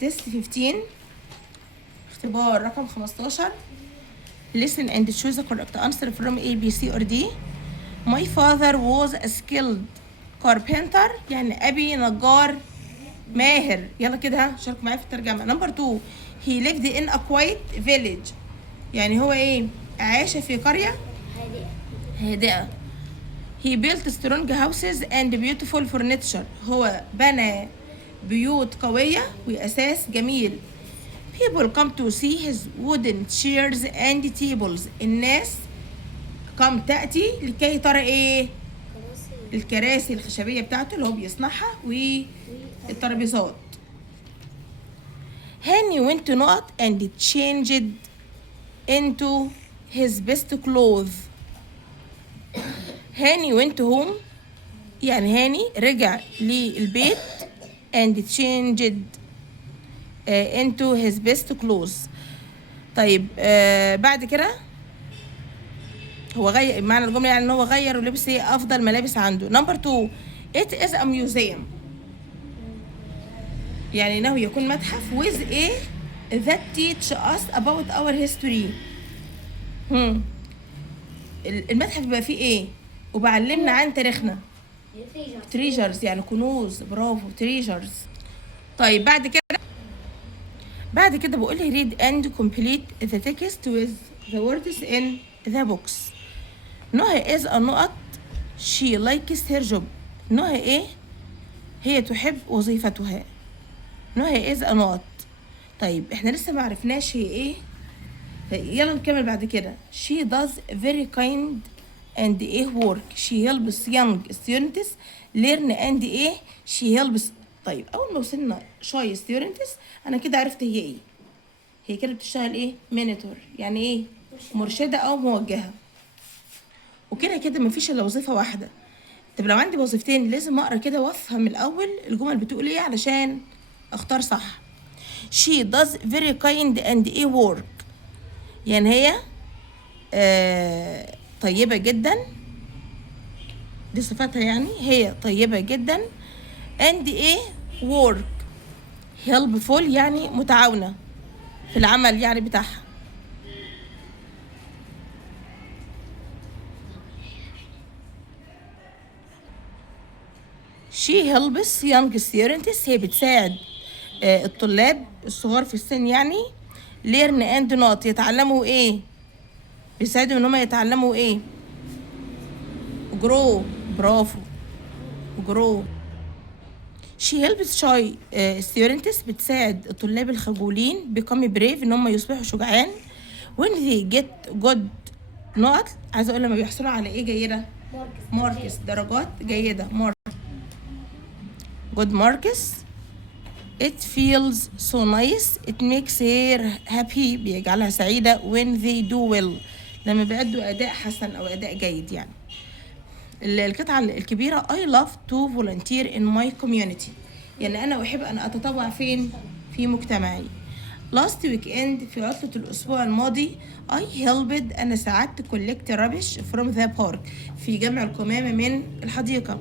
تيست 15. اختبار رقم 15. Listen and choose the correct answer from A, B, C or D. My father was a skilled carpenter. يعني أبي نجار ماهر. يلا كده ها شاركوا معايا في الترجمة. نمبر 2. He lived in a quiet village. يعني هو ايه؟ عاش في قرية هادئة. He built strong houses and beautiful furniture. هو بنى بيوت قوية وأساس جميل. People come to see his wooden chairs and tables. الناس come تأتي لكي ترى ايه؟ الكراسي الخشبية بتاعته اللي هو بيصنعها والترابيزات. Henny went to not and changed into his best clothes. هاني went home يعني هاني رجع للبيت and changed into his best clothes. طيب بعد كده هو غير معنى الجملة يعني ان هو غير ولبس ايه افضل ملابس عنده. نمبر 2. it is a museum يعني انه يكون متحف with a that teach us about our history. المتحف بيبقى فيه ايه وبعلمنا عن تاريخنا. treasures يعني كنوز. برافو treasures. طيب بعد كده بقول لي read and complete the text with the words in the box. نهى is a نقط she likes her job. نهى ايه؟ هي تحب وظيفتها. نهى is a نقط. طيب احنا لسه ما عرفناش هي ايه. يلا نكمل بعد كده. she does very kind and a work. she helps young students learn and a she helps. طيب اول ما وصلنا shy students انا كده عرفت هي ايه. هي كده بتشتغل ايه؟ مينيتور يعني ايه؟ مرشدة او موجهة. وكده كده مفيش الا وظيفة واحدة. طب لو عندي وظيفتين لازم اقرا كده وافهم الاول الجمل بتقول ايه علشان اختار صح. she does very kind and a work يعني هي طيبة جدا. دي صفاتها يعني هي طيبة جدا. and a work helpful يعني متعاونة في العمل يعني بتاعها. she helps young students هي بتساعد الطلاب الصغار في السن يعني learn and not يتعلموا ايه؟ بيساعدهم ان هم يتعلموا ايه؟ grow. برافو grow. she helps shy students بتساعد الطلاب الخجولين become brave ان هم يصبحوا شجعان. when they get good نقط عايزه اقول لما بيحصلوا على ايه جيده؟ ماركس درجات جيده. good marks. it feels so nice. it makes her happy بيجعلها سعيدة. when they do well لما بيأدوا أداء حسن أو أداء جيد يعني. القطعة الكبيرة I love to volunteer in my community يعني أنا أحب أن أتطوع فين؟ في مجتمعي. last weekend في عطلة الأسبوع الماضي I helped أنا ساعدت collect rubbish from the park في جمع القمامة من الحديقة.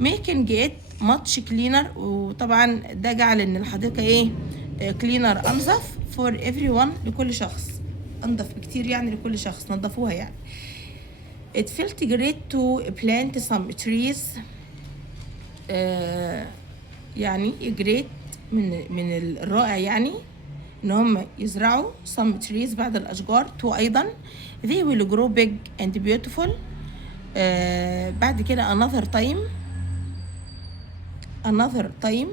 making it much cleaner وطبعا ده جعل ان الحديقة ايه cleaner انظف for everyone لكل شخص. انظف بكتير يعني لكل شخص نظفوها يعني. it felt great to plant some trees يعني great من الرائع يعني ان هم يزرعوا some trees بعض الاشجار to ايضا they will grow big and beautiful. بعد كده another time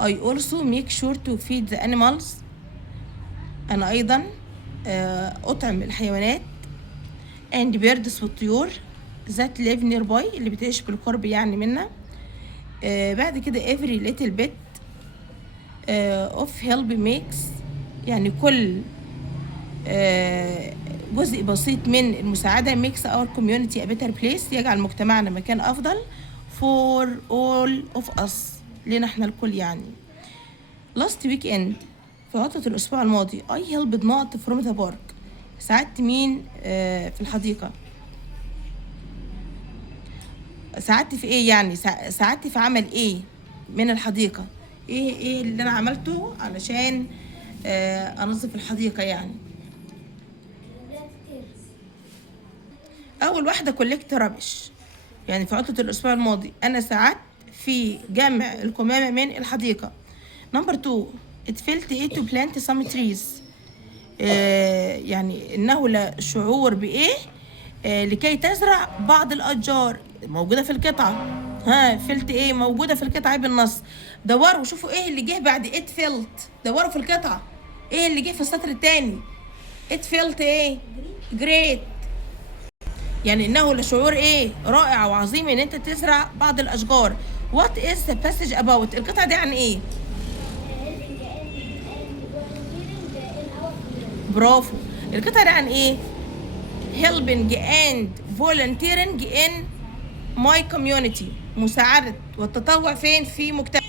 I also make sure to feed the animals. أنا أيضا أطعم الحيوانات and birds والطيور that live nearby اللي بتعيش بالقرب يعني منا. بعد كده every little bit of help makes يعني كل جزء بسيط من المساعدة makes our community a better place يجعل مجتمعنا مكان أفضل for all of us لنا احنا الكل يعني. last weekend في عطلة الأسبوع الماضي I helped not from the park ساعدت مين في الحديقة. ساعدت في ايه يعني؟ ساعدت في عمل ايه من الحديقة ايه اللي انا عملته علشان انظف الحديقة يعني. اول واحدة كولكت رابش، يعني في عطلة الاسبوع الماضي انا ساعدت في جمع القمامة من الحديقة. نمبر 2 it felt to plant some trees، يعني انه لا شعور بايه لكي تزرع بعض الاشجار موجودة في القطعة. ها فلت ايه موجودة في القطعة بالنص. دوروا شوفوا ايه اللي جه بعد ات فيلت، دوروا في القطعة ايه اللي جه في السطر التاني. ات فيلت ايه جريت، يعني انه لشعور ايه رائع وعظيم ان انت تزرع بعض الاشجار. وات از ذا باسج اباوت، القطعة دي عن ايه؟ برافو. القطعة دي عن ايه؟ helping and volunteering in my community، مساعدة والتطوع فين؟ في مجتمع.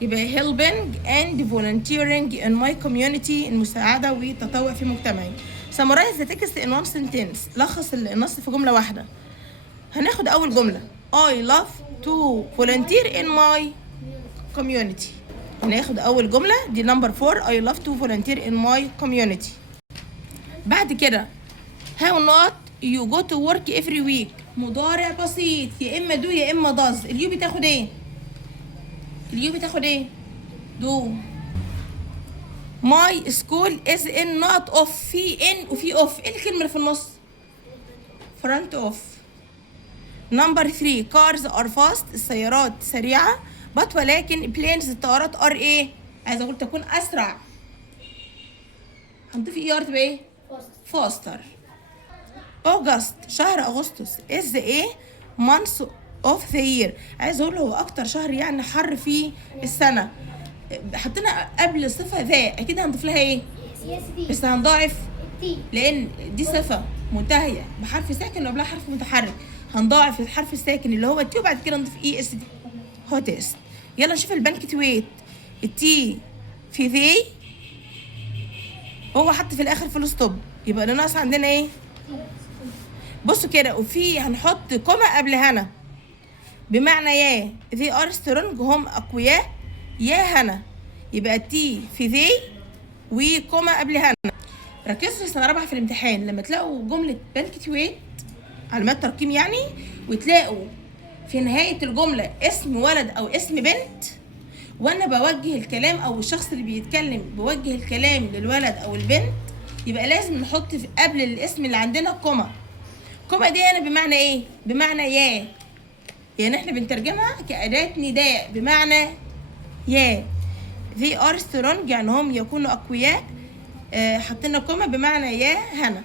يبقى helping and volunteering in my community، المساعدة والتطوع في مجتمعي. summarize the text in one sentence، لخص النص في جملة واحدة. هناخد أول جملة I love to volunteer in my community. هناخد أول جملة دي نمبر 4 I love to volunteer in my community. بعد كده how not you go to work every week، مضارع بسيط يا اما do يا اما does. اليو بتاخد ايه؟ اليو بتاخد ايه؟ do. my school is in not off، في in وفي off. ايه الكلمة اللي في النص؟ front off. number 3 cars are fast، السيارات سريعة but ولكن planes الطائرات are ايه؟ عايزة اقول تكون اسرع، هنضيف اي ار تبقى ايه؟ faster. أوغست شهر أغسطس is ايه month of the year، عايز أقول هو أكتر شهر يعني حر في السنة. حطينا قبل صفة ذا أكيد هنضيف لها إيه؟ بس هنضاعف لأن دي صفة منتهية بحرف ساكن وقبلها حرف متحرك، هنضاعف الحرف الساكن اللي هو التي وبعد كده نضيف اي اس دي هوتست. يلا نشوف البنكت ويت. التي في ذي هو حط في الآخر فول ستوب، يبقى اللي ناقص عندنا إيه؟ بصوا كده وفي هنحط كوما قبل هنا بمعنى يا they are strong، هم أقوياء يا هنا، يبقى تي في ذي وكوما قبل هنا. ركزوا في سنة رابعة في الامتحان لما تلاقوا جملة بنكت ويت علامات ترقيم يعني، وتلاقوا في نهاية الجملة اسم ولد أو اسم بنت، وأنا بوجه الكلام أو الشخص اللي بيتكلم بوجه الكلام للولد أو البنت، يبقى لازم نحط في قبل الاسم اللي عندنا كوما. كوما دي أنا بمعنى إيه؟ بمعنى يا، يعني إحنا بنترجمها كأداة نداء بمعنى يا. they are strong يعني هم يكونوا أقوياء، حطينا كوما بمعنى يا هنا.